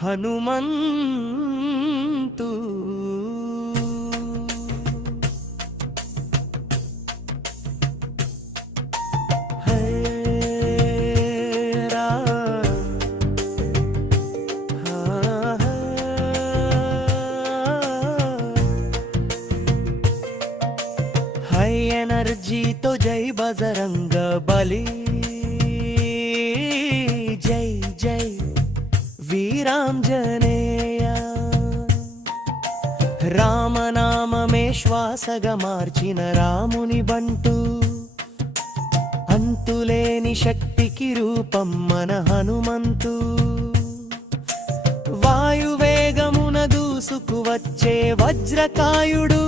Hanumanthu high ఎనర్జీతో జై బజరంగ బలి, జై జై వీరాంజనేయ. రామనామమే శ్వాసగా మార్చిన రాముని బంటు, అంతులేని శక్తికి రూపం మన హనుమంతు. వాయువేగమున దూసుకు వచ్చే వజ్రకాయుడు,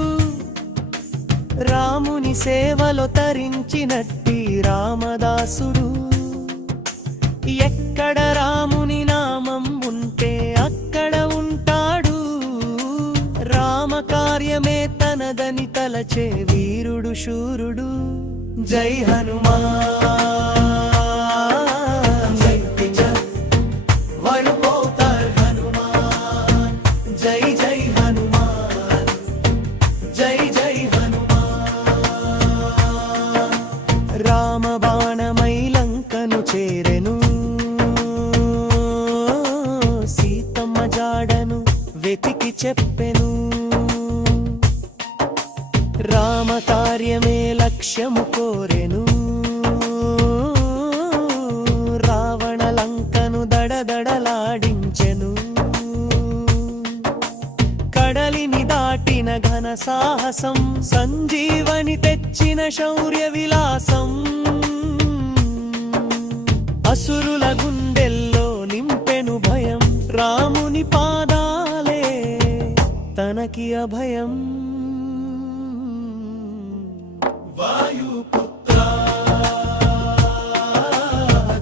రాముని సేవలో తరించినట్టి రామదాసుడు. ఎక్కడ రాముని నామం ఉంటే అక్కడ ఉంటాడు, రామకార్యమే తనదని తలచే వీరుడు శూరుడు. జై హనుమాన్ జై వరుపోతార్ హనుమాన్, జై జై హనుమాన్, జై జై హనుమాన్. రామ బాణమై లంకను చేరెను, సీతమ్మ జాడను వెతికి చెప్పెను. రామ కార్యమే లక్ష్యము కోరెను, రావణ లంకను దడదడలాడించెను. కడలిని దాటిన ఘన సాహసం, సంజీవని తెచ్చిన శౌర్య విలాసం. అసురుల గుండెల్లో నింపెను భయం, రాముని పాదాలే తనకి అభయం. వాయుపుత్ర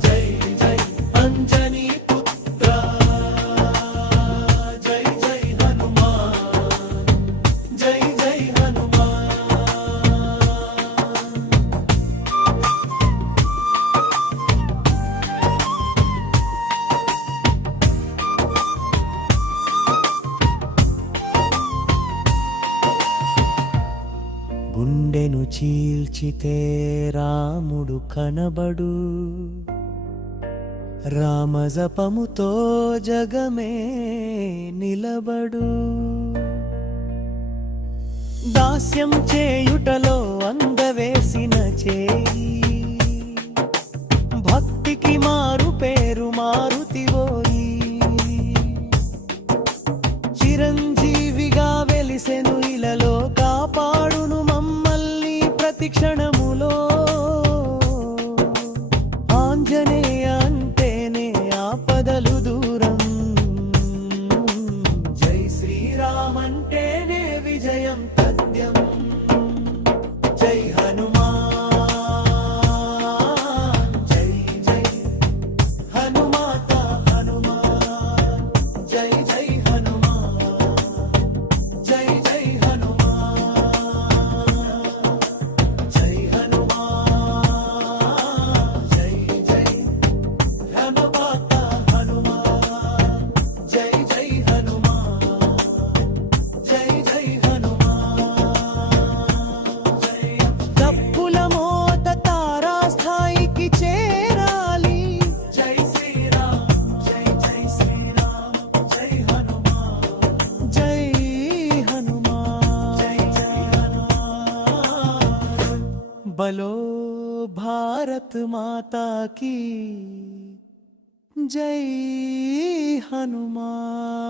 జై జై అంజనీ పుత్ర, జై జై హనుమాన్, జై జై హనుమాన్. గుండెను చీల్చితే రాముడు కనబడు, రామజపముతో జగమే నిలబడు. దాస్యం చేయుటలో అందవేసిన చేయి, భక్తికి మారు పేరు మారుతివోయి. చిరంజీవిగా వెలిసెను ఇలలో, కాపాడును మమ్మల్ని ప్రతి క్షణములో. ఆంజనేయ అంటేనే ఆపదలు దూరం, జై శ్రీరామ్ అంటేనే విజయం తథ్యం. జై హనుమాన్ జై జై హనుమాత హనుమాన్, జై జై హనుమాన్, జై జై హనుమాన్, జై హనుమాన్, జై జై హనుమాత హనుమాన్, జై జై హనుమాన్, జై జై హనుమాన్. డప్పుల మోత తారాస్థాయికి చేరాలి, జై శ్రీరామ్ జై జై శ్రీరామ్, జై హనుమాన్, జై హనుమాన్, జై జై హనుమాన్. బలో భారత్ మాతా కీ జై హనుమాన్.